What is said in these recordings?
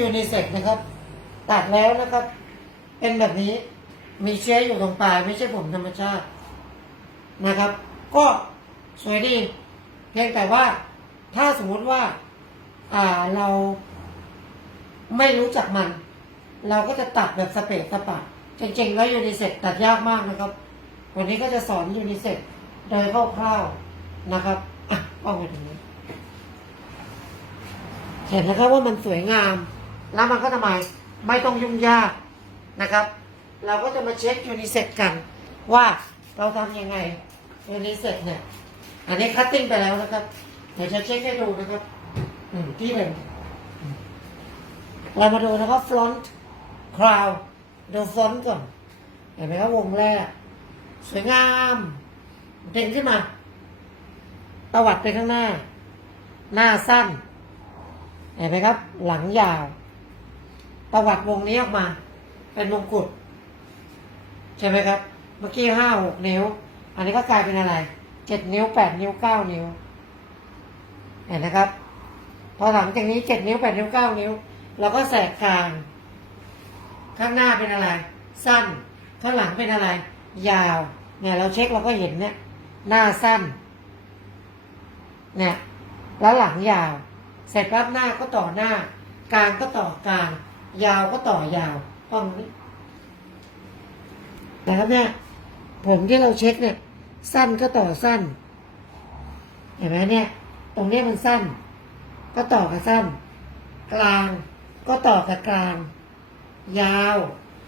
ยูนิเซ็กนะครับ ตัดแล้วนะครับ เป็นแบบนี้มีเชื้ออยู่ตรงปลายไม่ใช่ผมธรรมชาตินะครับ ก็สวยดีเพียงแต่ว่าถ้าสมมุติว่าอ่าเราไม่รู้จักมัน เราก็จะตัดแบบสเปซสปะจริงๆแล้วยูนิเซ็กตัดยากมากนะครับ วันนี้ก็จะสอนยูนิเซ็กโดยคร่าวๆนะครับอะเอาไปตรงนี้เห็นนะครับว่ามันสวยงาม แล้วมันก็ทำไมไม่ต้องยุ่งยากนะครับ เราก็จะมาเช็คยูนิเซ็กกัน ว่าเราทำยังไงยูนิเซ็กเนี่ย อันนี้คัตติ้งไปแล้วนะครับ เดี๋ยวจะเช็คให้ดูนะครับอืมที่หนึ่งเรามาดูนะครับฟลอนต์คราวดูฟลอนต์ก่อน เห็นไหมครับวงแรก สวยงามเด้งขึ้นมา ประวัติไปข้างหน้า หน้าสั้น เห็นไหมครับ หลังยาว ประวัติวงนี้ออกมา เป็นมงกุฎใช่ไหมครับ เมื่อกี้ห้าหกนิ้ว อันนี้ก็กลายเป็นอะไรเจ็ดนิ้วแปดนิ้วเก้านิ้ว เห็นนะครับ พอหลังจากนี้เจ็ดนิ้วแปดนิ้วเก้านิ้ว เราก็แสกกลาง ข้างหน้าเป็นอะไร สั้น ข้างหลังเป็นอะไร ยาว เนี่ยเราเช็คเราก็เห็นเนี่ย หน้าสั้น เนี่ย แล้วหลังยาว เสร็จปั๊บหน้าก็ต่อหน้ากลางก็ต่อกลาง ยาวก็ต่อยาวห้องนี้นะครับเนี่ยผมที่เราเช็คเนี่ย สั้นก็ต่อสั้น เห็นไหมเนี่ย ตรงเนี้ยมันสั้น ก็ต่อกับสั้น กลางก็ต่อกับกลาง ยาว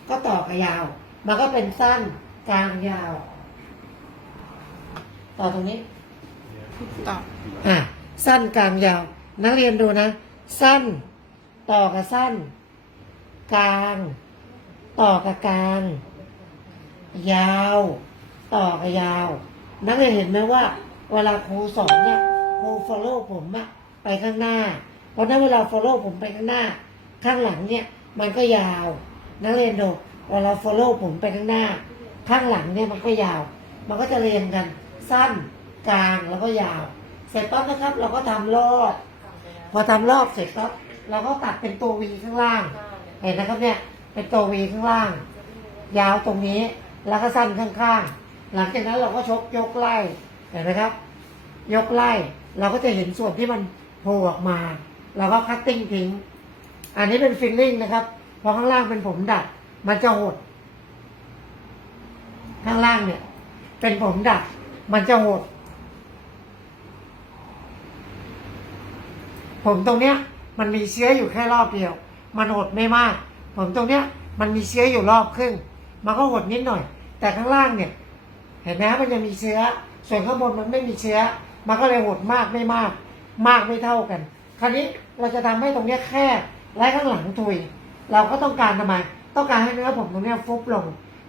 ก็ต่อกับยาว มันก็เป็นสั้นกลางยาว ต่อตรงนี้ต่ออะสั้นกลางยาว นักเรียนดูนะ สั้น ต่อกับสั้น กลาง ต่อกับกลาง ยาว ต่อกับยาว นักเรียนเห็นไหมว่า เวลาครูสอนเนี่ยครู follow ผมอะไปข้างหน้า เพราะนั้นเวลา follow ผมไปข้างหน้า ข้างหลังเนี่ย มันก็ยาว นักเรียนดูเวลา follow ผมไปข้างหน้า ข้างหลังเนี่ยมันก็ยาว มันก็จะเรียงกัน สั้นกลางแล้วก็ยาว เสร็จปั๊บนะครับ เราก็ทำรอบพอทำรอบเสร็จปั๊บเราก็ตัดเป็นตัววีข้างล่าง เห็นนะครับเนี่ยเป็นตัววีข้างล่าง ยาวตรงนี้แล้วก็สั้นข้างๆ หลังจากนั้นเราก็ชกยกไล่เห็นไหมครับ ยกไล่เราก็จะเห็นส่วนที่มันโผล่ออกมาเราก็คัตติ้งทิ้งอันนี้เป็นฟิลลิ่งนะครับเพราะข้างล่างเป็นผมดัดมันจะหด ข้างล่างเนี่ย เป็นผมดัดมันจะหด ผมตรงเนี้ย มันมีเชื้ออยู่แค่รอบเดียว มันหดไม่มาก ผมตรงเนี้ยมันมีเชื้ออยู่รอบครึ่ง มันก็หดนิดหน่อย แต่ข้างล่างเนี่ย เห็นไหมมันยังมีเชื้อ ส่วนข้างบนมันไม่มีเชื้อ มันก็เลยหดมากไม่มาก มากไม่เท่ากัน คราวนี้เราจะทำให้ตรงเนี้ยแคบและข้างหลังทุย เราก็ต้องการทำไม ต้องการให้เนื้อผมตรงเนี้ยฟุบลง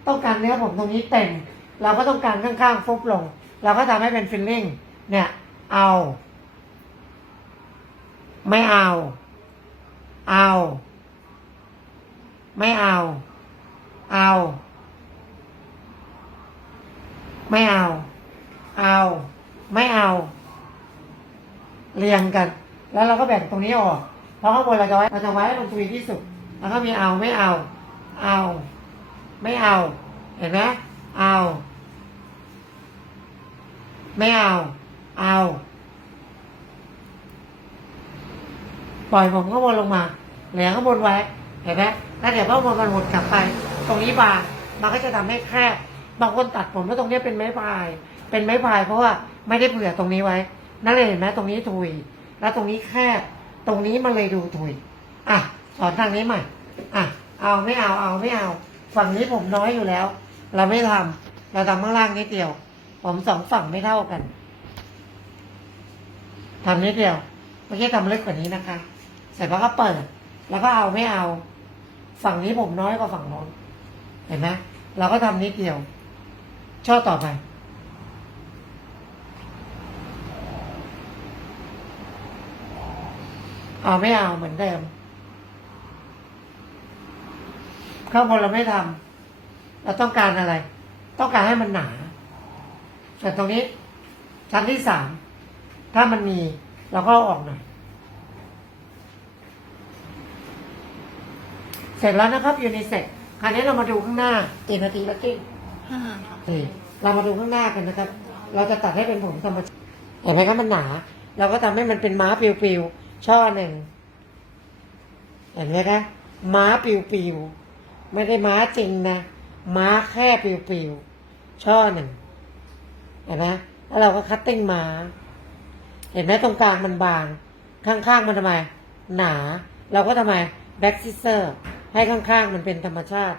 ต้องการเนื้อผมตรงนี้เต็ม เราก็ต้องการข้างๆฟุบลง เราก็ทำให้เป็นฟิลลิ่ง เนี่ย เอา ไม่เอา เอา ไม่เอา เอา ไม่เอา เอา ไม่เอา เรียงกัน แล้วเราก็แบ่งตรงนี้ออก เพราะข้างบนเราจะไว้เราจะไว้ให้มันทุยที่สุด แล้วก็มีเอาไม่เอา เอา ไม่เอา เห็นไหมเอา ไม่เอา เอา ปล่อยผมข้างบนลงมาเหลือข้างบนไว้ เห็นไหม แล้วเดี๋ยวข้างบนมันหดกลับไป ตรงนี้บางมันก็จะทำให้แคบบางคนตัดผมแล้วตรงนี้เป็นไม้พาย เป็นไม้พาย เพราะว่าไม่ได้เผื่อตรงนี้ไว้ นั่นเลยเห็นไหมตรงนี้ทุย แล้วตรงนี้แคบ ตรงนี้มันเลยดูทุย อะสอนทางนี้ใหม่ อะ เอาไม่เอา เอาไม่เอา ฝั่งนี้ผมน้อยอยู่แล้ว เราไม่ทำเราทำข้างล่างนิดเดียว ผมสองฝั่งไม่เท่ากันทำนิดเดียวไม่ใช่ทำเลึกกว่านี้นะคะ เสร็จแล้วก็เปิด แล้วก็เอาไม่เอา ฝั่งนี้ผมน้อยกว่าฝั่งโน้นเห็นไหมเราก็ทำนิดเดียว ช่อต่อไป เอาไม่เอาเหมือนเดิมข้างบนเราไม่ทำเราต้องการอะไร ต้องการให้มันหนา ส่วนตรงนี้ชั้นที่สามถ้ามันมีเราก็ออกหน่อย ร็จแล้วนะครับยูนิเซ็กคราวนี้เรามาดูข้างหน้ากี่นาทีแล้วกิ้งห้าค่ะนี่เรามาดูข้างหน้ากันนะครับ เราจะตัดให้เป็นผมธรรมชาติเห็นไหมครับมันหนา เราก็ทำให้มันเป็นม้าปิวๆช่อหนึ่งเห็นไหมคะม้าปิวๆไม่ได้ม้าจริงนะม้าแค่ปิวๆช่อหนึ่งเห็นไหมแล้วเราก็คัตติ้งม้า เห็นไหมตรงกลางมันบาง ข้างๆมันทำไม หนา เราก็ทำไมแบ็กซิเซอร์ ให้ข้างๆมันเป็นธรรมชาติ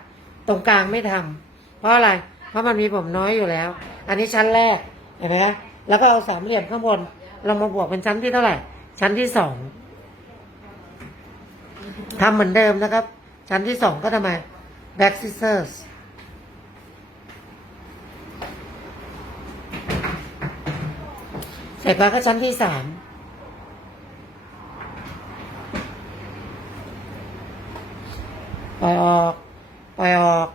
ตรงกลางไม่ทำเพราะอะไร เพราะมันมีผมน้อยอยู่แล้ว อันนี้ชั้นแรกเห็นไหมคะแล้วก็เอาสามเหลี่ยมข้างบนเรามาบวกเป็นชั้นที่เท่าไหร่ ชั้นที่สองทำเหมือนเดิมนะครับ ชั้นที่สองก็ทำไม back scissors เสร็จแล้วก็ชั้นที่สามปล่อยออก ปล่อยออก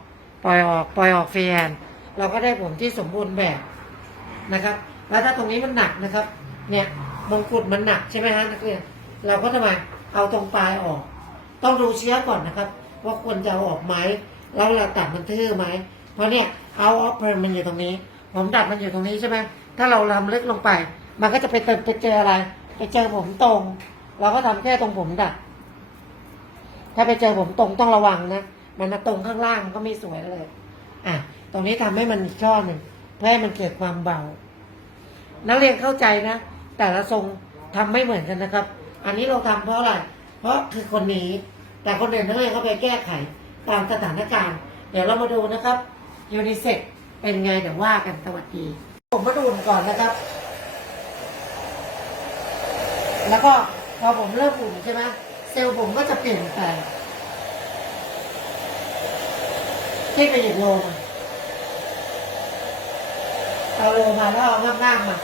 ปล่อยออก ปล่อยออกฟรีแฮนด์ เราก็ได้ผมที่สมบูรณ์แบบนะครับ แล้วถ้าตรงนี้มันหนักนะครับ เนี่ยมงกุฎมันหนักใช่ไหมฮะนักเรียนเราก็ทำไมเอาตรงปลายออก ต้องดูเชื้อก่อนนะครับ ว่าควรจะเอาออกไหมแล้วเราตัดมันทื่อไหมเพราะเนี่ยเอาออฟเพนมันอยู่ตรงนี้ ผมดัดมันอยู่ตรงนี้ใช่ไหมถ้าเราลำลึกลงไป มันก็จะไปเติมไปเจออะไร ไปเจอผมตรง เราก็ทำแค่ตรงผมดัดถ้าไปเจอผมตรงต้องระวังนะ มันมาตรงข้างล่างก็ไม่สวยเลย อะ ตรงนี้ทำให้มันอีกช่อหนึ่งเพื่อให้มันเกิดความเบา นักเรียนเข้าใจนะ แต่ละทรงทำไม่เหมือนกันนะครับ อันนี้เราทำเพราะอะไร เพราะคือคนนี้ แต่คนอื่นนักเรียนเขาไปแก้ไขตามสถานการณ์ เดี๋ยวเรามาดูนะครับยูนิเซ็กเป็นไงเดี๋ยวว่ากันสวัสดีผมมาดูก่อนนะครับ แล้วก็พอผมเริ่มอุ่นใช่ไหมเซลล์ผมก็จะเปลี่ยนไปที่ไปหยิบโลมา เอาโลมาแล้วเอาง่ามๆมา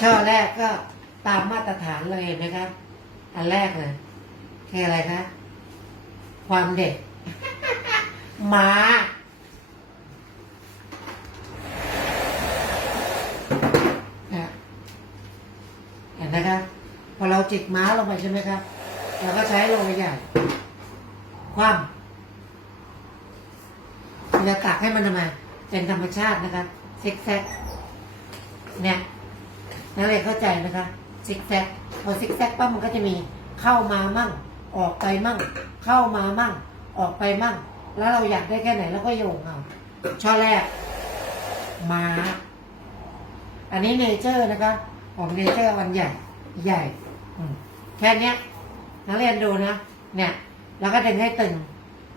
ช่อแรกก็ตามมาตรฐานเลยเห็นไหมครับอันแรกเลยคืออะไรคะ ความเด็กม้านะเห็นไหมครับพอเราจิกม้าลงไปใช่ไหมครับเราก็ใช้ลงไปใหญ่ คว่ำ เราจะตักให้มันทำไมเป็นธรรมชาตินะครับซิกแซกเนี่ยนักเรียนเข้าใจนะคะซิกแซกพอซิกแซกปั๊บมันก็จะมีเข้ามามั่ง ออกไปมั่ง เข้ามามั่ง ออกไปมั่ง แล้วเราอยากได้แค่ไหนเราก็โยงเอาช่อแรกม้าอันนี้เนเจอร์นะคะของเนเจอร์วันใหญ่ใหญ่แค่นี้นักเรียนดูนะเนี่ย แล้วก็ดึงให้ตึง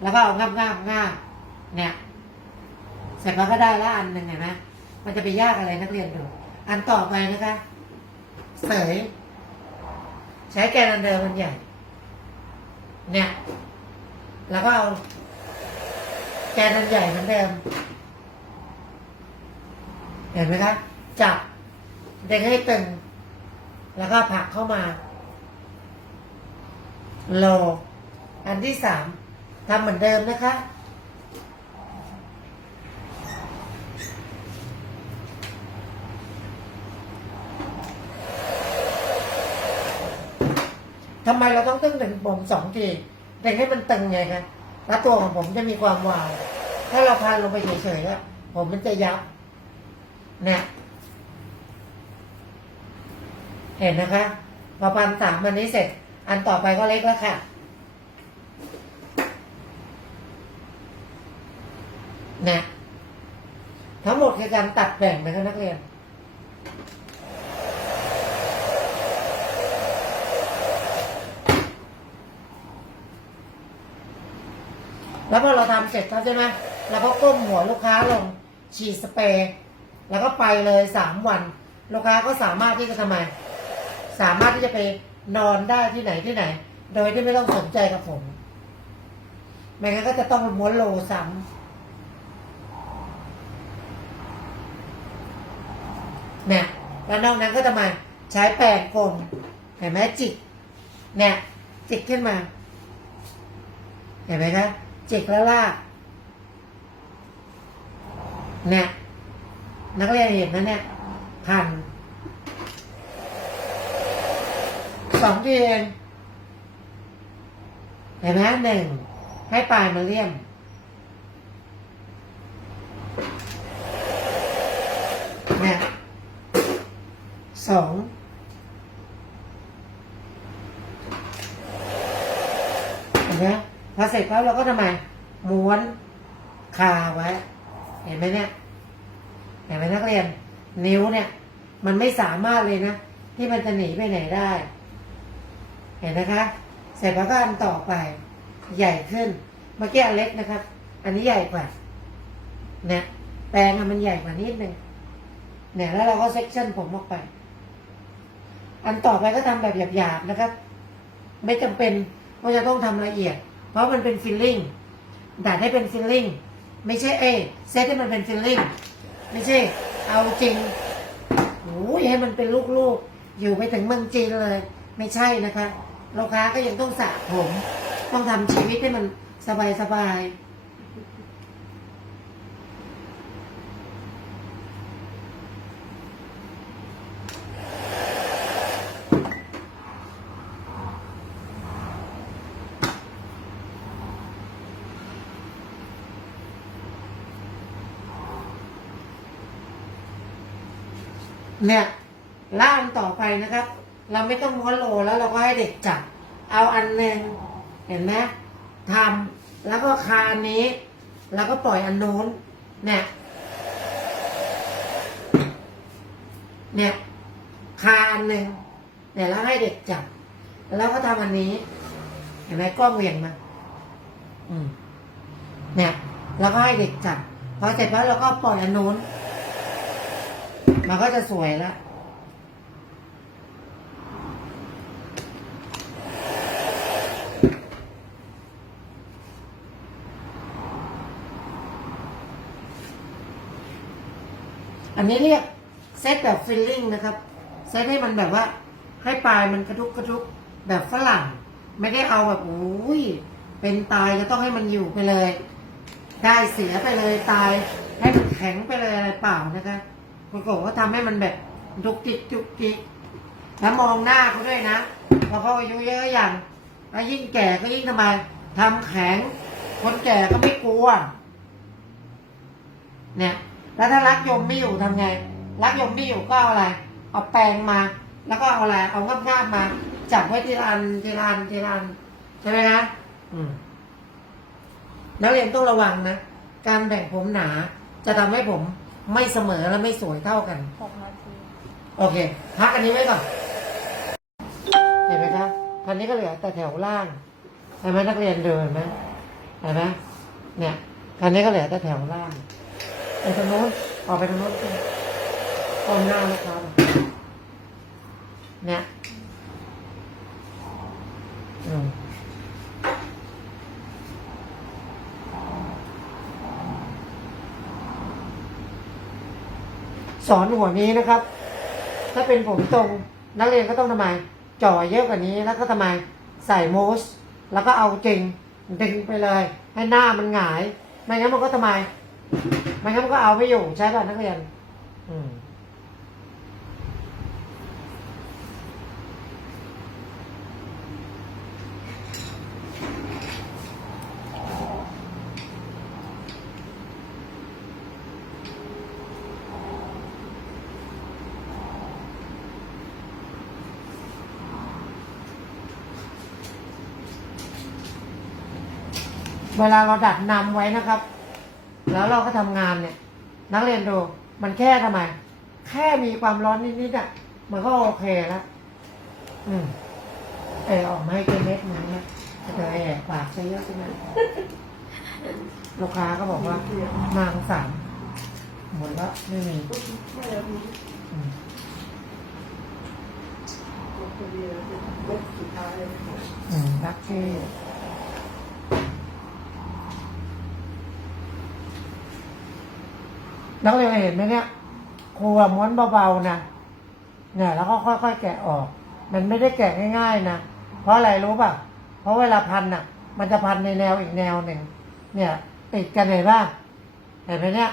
แล้วก็เอางาบงาบงาบเนี่ย สร็จแล้วก็ได้ละอันหนึ่งเห็นไหมมันจะไปยากอะไรนักเรียนดู อันต่อไปนะคะเสยใช้แกนอันเดิมมันใหญ่ เนี่ย แล้วก็เอาแกนอันใหญ่เหมือนเดิม เห็นไหมคะ จับเด็กให้ตึง แล้วก็ผลักเข้ามา โล อันที่สามทำเหมือนเดิมนะคะ ทำไมเราต้องตึงถึงผมสองทีแต่ให้มันตึงไงคะแล้วตัวของผมจะมีความวาว ถ้าเราพานลงไปเฉยๆอะผมมันจะยับเนี่ยเห็นนะคะ พอพันสามอันนี้เสร็จ อันต่อไปก็เล็กแล้วค่ะนะทั้งหมดคือการตัดแบ่งนะคะนักเรียน แล้วพอเราทำเสร็จแล้วใช่ไหมเราก็ก้มหัวลูกค้าลงฉีดสเปรย์แล้วก็ไปเลยสามวัน ลูกค้าก็สามารถที่จะทำไม สามารถที่จะไปนอนได้ที่ไหนที่ไหน โดยที่ไม่ต้องสนใจกับผมไม่งั้นก็จะต้องม้วนโลซ้ำเนี่ยแล้วนอกนั้นก็จะมาใช้แปรงกลมเห็นไหมจิกเนี่ยจิกขึ้นมา เห็นไหมคะ จิกแล้วลากเนี่ยนักเรียนเห็นนะเนี่ยพันสองทีเองเห็นไหมหนึ่งให้ปลายมาเลี่ยม เนี่ยสองเห็นไหมพอเส ร็จแล้วเราก็ทำไมม้วนคาไว้ เห็นไหมเนี่ยเห็นไหมนักเรียน นิ้วเนี่ย มันไม่สามารถเลยนะ ที่มันจะหนีไปไหนได้ เห็นนะคะ เสร็จแล้วก็อันต่อไป ใหญ่ขึ้น เมื่อกี้อันเล็กนะครับ อันนี้ใหญ่กว่าเนี่ยแปลงอะมันใหญ่กว่านิดนึงเนี่ยแล้วเราก็เซ็กชันผมออกไป อันต่อไปก็ทำแบบหยาบๆนะครับ ไม่จำเป็นว่าจะต้องทำละเอียด ราะมันเป็นฟิลลิ่งดัดให้เป็นฟิลลิ่งไม่ใช่เอยเซตให้มันเป็นฟิลลิ่งไม่ใช่ เอาจริงโอ้ยให้มันเป็นลูกๆ อยู่ไปถึงเมืองจีนเลย ไม่ใช่นะคะ ลูกค้าก็ยังต้องสระผม ต้องทำชีวิตให้มันสบายๆ เนี่ยล่านต่อไปนะครับ เราไม่ต้องม้วนโลแล้วเราก็ให้เด็กจับ เอาอันหนึ่งเห็นไหมทำแล้วก็คาอันนี้ แล้วก็ปล่อยอันโน้นเนี่ยเนี่ยคาอันหนึ่งเนี่ยแล้วให้เด็กจับ แล้วก็ทำอันนี้ เห็นไหมกล้องเหวี่ยงมาอืมเนี่ยแล้วก็ให้เด็กจับพอเสร็จแล้วเราก็ปล่อยอันโน้น มันก็จะสวยแล้วอันนี้เรียกเซตแบบฟิลลิ่งนะครับ เซตให้มันแบบว่า ให้ปลายมันกระทุกกระทุกแบบฝรั่ง ไม่ได้เอาแบบโอ้ยเป็นตายจะต้องให้มันอยู่ไปเลย ได้เสียไปเลยตาย ให้มันแข็งไปเลยอะไรเปล่านะคะ ปรากฏว่าทำให้มันแบบจุกจิกจุกจิกแล้วมองหน้าเขาด้วยนะเพราะเขาอายุเยอะอย่างแล้วยิ่งแก่ก็ยิ่งทำไมทำแข็ง คนแก่ก็ไม่กลัว เนี่ย แล้วถ้ารักยมไม่อยู่ทำไง รักยมไม่อยู่ก็เอาอะไร เอาแปรงมา แล้วก็เอาอะไร เอางับงาบมา จับไว้ทีละอันทีละอันทีละอันใช่ไหมนะอืมนักเรียนต้องระวังนะ การแบ่งผมหนาจะทำให้ผม ไม่เสมอและไม่สวยเท่ากัน หกนาทีโอเค พักอันนี้ไว้ก่อน เห็นไหมครับคันนี้ก็เหลือแต่แถวล่างเห็นไหมนักเรียนเดินไหมเห็นไหมเนี่ยคันนี้ก็เหลือแต่แถวล่างไปทางโน้นออกไปทางโน้นสิตรงหน้าลูกค้าเลยเนี่ยอืม สอนหัวนี้นะครับ ถ้าเป็นผมตรงนักเรียนก็ต้องทำไมจ่อเยอะกว่านี้แล้วก็ทำไมใส่โมส แล้วก็เอาจริงดึงไปเลย ให้หน้ามันหงาย ไม่งั้นมันก็ทำไมไม่งั้นมันก็เอาไม่อยู่ใช่ป่ะนักเรียน อืม เวลาเราดัดนำไว้นะครับ แล้วเราก็ทำงานเนี่ย นักเรียนดู มันแค่ทำไม แค่มีความร้อนนิดๆอะ มันก็โอเคแล้ว อืมเออออกมาให้เป็นเม็ดนึงนะจะแอบปากซะเยอะใช่ไหมลูกค้าก็บอกว่ามางสามหมดแล้วไม่มีอืมอืมรักเท่ นักเรียนเห็นไหมเนี่ยครัวม้วนเบาๆนะเนี่ยแล้วก็ค่อยๆแกะออก มันไม่ได้แกะง่าย ๆ นะเพราะอะไรรู้ป่ะ เพราะเวลาพันน่ะ มันจะพันในแนวอีกแนวหนึ่งเนี่ย ติดกันเห็นป่ะเห็นไหมเนี่ย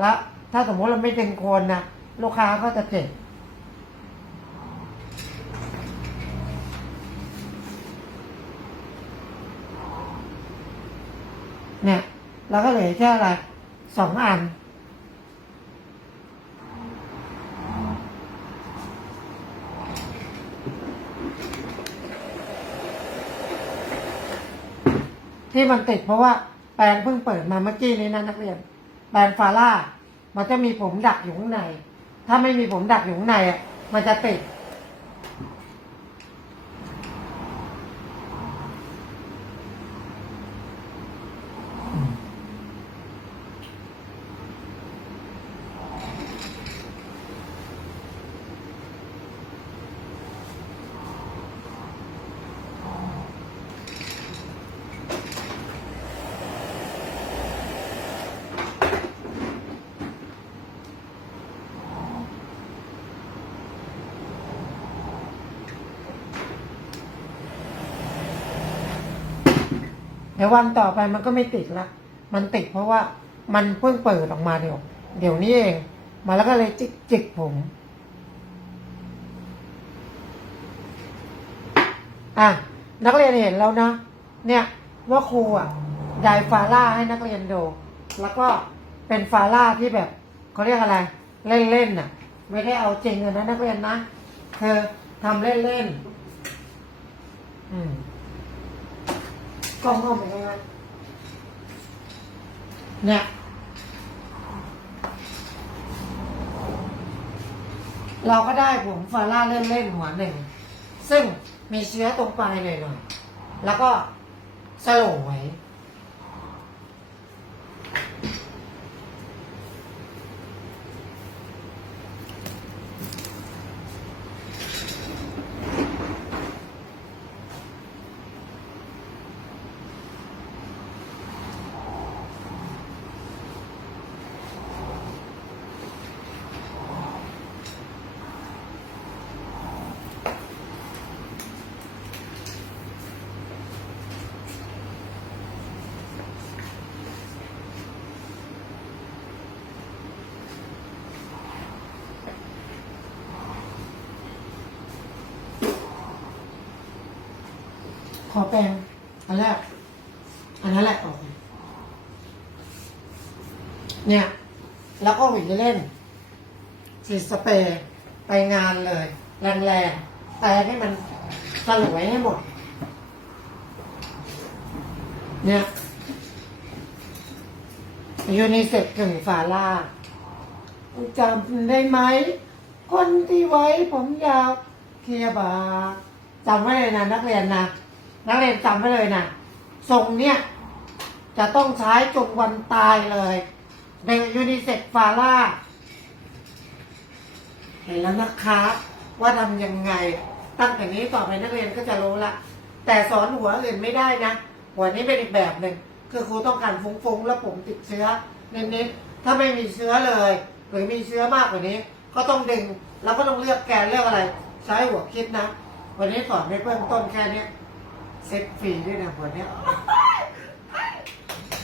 แล้วถ้าสมมติเราไม่ดึงโคนนะลูกค้าก็จะเจ็บเนี่ยเราก็เหลือแค่อะไรสองอัน ที่มันติดเพราะว่าแปรงเพิ่งเปิดมาเมื่อกี้นี้นะนักเรียน แปรงฟาร่า มันจะมีผมดักอยู่ข้างใน ถ้าไม่มีผมดักอยู่ข้างในอะมันจะติด เดี๋ยววันต่อไปมันก็ไม่ติดละ มันติดเพราะว่ามันเพิ่งเปิดออกมาเดี๋ยว เดี๋ยวนี้เอง มาแล้วก็เลยจิกจิกผม อะ นักเรียนเห็นแล้วนะ เนี่ยว่าครูอะได้ฟาร่าให้นักเรียนดู แล้วก็เป็นฟาร่าที่แบบเขาเรียกอะไร เล่นๆน่ะ ไม่ได้เอาจริงนะนักเรียนนะเธอทำเล่นๆอืม องเข้าไปไงวะเนี่ยเราก็ได้ผมฟาร่าเล่นเล่นหัวหนึ่ง ซึ่งมีเชื้อตรงปลายหน่อยๆแล้วก็สโลวย ขอแปรงอันแรก อันนั้นแหละออก เนี่ย แล้วก็หวีเล่นฉีสเปรย์ไปงานเลย แรงๆ แต่ให้มันสลวยให้หมด เนี่ยยูนิเซ็ตกึ่งฟาล่าจำได้ไหม คนที่ไว้ผมยาวเคลียบาจำไว้เลยนะนักเรียนนะ นักเรียนจำไว้เลยนะทรงเนี่ยจะต้องใช้จนวันตายเลย ในยูนิเซ็ตฟาล่าเห็นแล้วนะคะ ว่าทำยังไง ตั้งแต่นี้ต่อไปนักเรียนก็จะรู้ละ แต่สอนหัวอื่นไม่ได้นะ หัวนี้เป็นอีกแบบหนึ่งคือครูต้องการฟุ้งๆ แล้วผมติดเชื้อเน้นๆ ถ้าไม่มีเชื้อเลย หรือมีเชื้อมากกว่านี้ ก็ต้องดึง แล้วก็ต้องเลือกแกนเลือกอะไร ใช้หัวคิดนะ วันนี้สอนในเบื้องต้นแค่นี้ เซ็ตฟรีด้วยนะหัวเนี้ย